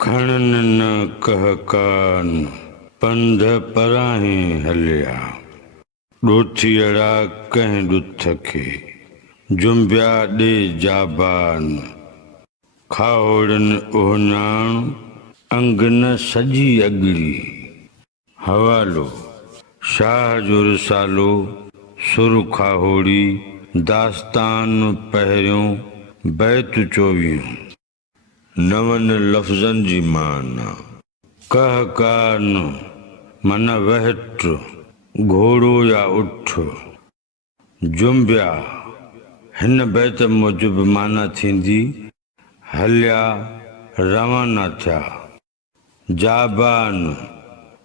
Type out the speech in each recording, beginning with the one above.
खणन न कहकान पंध पराहीं हलिया, ॾोथीअड़ा कंहिं ॾुथ खे जुंबिया ॾे जाबान। खाओड़नि ओहनाण अंग न सजी अॻड़ी। हवालो शाह जो रिसालो सुर खाहोड़ी दास्तान पहिरियों बैत 24। नवनि लफ़्ज़नि जी माना। कहकान माना वहट, घोड़ो या उठ। जुंबिया हिन बैत मूजिब माना थींदी हलिया, रवाना थिया। जाबान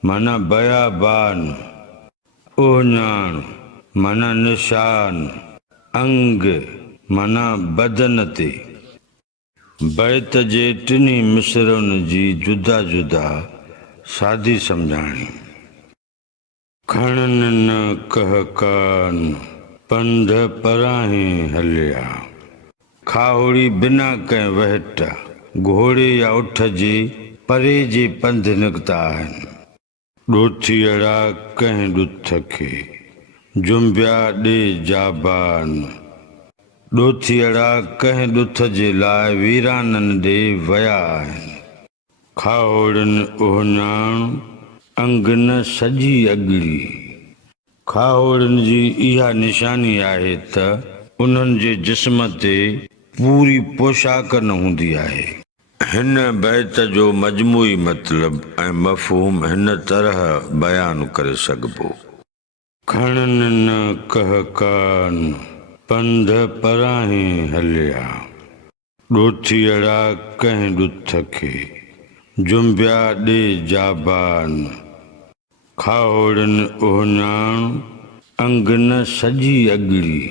माना बयाबान। ओहनाण माना निशान। अंग माना बदन ते। बैत जे टिनी मिसरनि जी जुदा जुदा सादी सम्झाणी। खणन न कहकान पंध पराहीं हलिया। खाहोड़ी बिना कंहिं वहट, घोड़े या उठ जे परे जे पंध निकिता आहिनि। ॾोथीअड़ा कंहिं ॾुथ खे जुंबिया ॾे जाबान। ॾोथीअड़ा कंहिं ॾुथ जे लाइ वीराननि ॾे विया आहिनि। खाहोड़नि ओहनाण अंग न सजी अॻड़ी। खाहोड़नि जी इहा निशानी आहे त उन्हनि जे जिस्म ते पूरी पोशाक न हूंदी आहे। हिन बैत जो मजमूई मतिलब ऐं मफ़हूम हिन तरह बयान करे सघिबो। खणन न कहकान पंध पराहीं हलिया। ॾोथीअड़ा कंहिं ॾुथ खे जुंबिया ॾे जाबान। खाहोड़नि ओहनाण अंग न सजी अॻड़ी।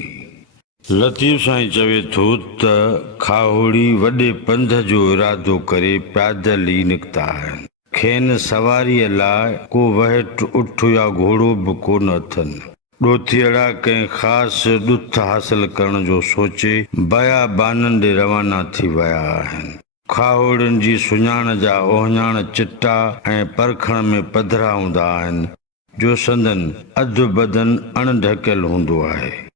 लतीफ़ साईं चवे थो त खाहोड़ी वॾे पंध जो इरादो करे पैदल ई निकिता आहिनि। खेनि सवारीअ लाइ को वहट, उठ या घोड़ो बि कोन अथनि। ॾोथीअड़ा कंहिं ख़ासि ॾुथ हासिल करण जो सोचे बयाबाननि ॾे रवाना थी विया आहिनि। खाहोड़नि जी सुञाण जा ओहनाण चिटा ऐं परखण में पधरा हूंदा आहिनि जो संदन अधु बदन अणढकियल हूंदो आहे।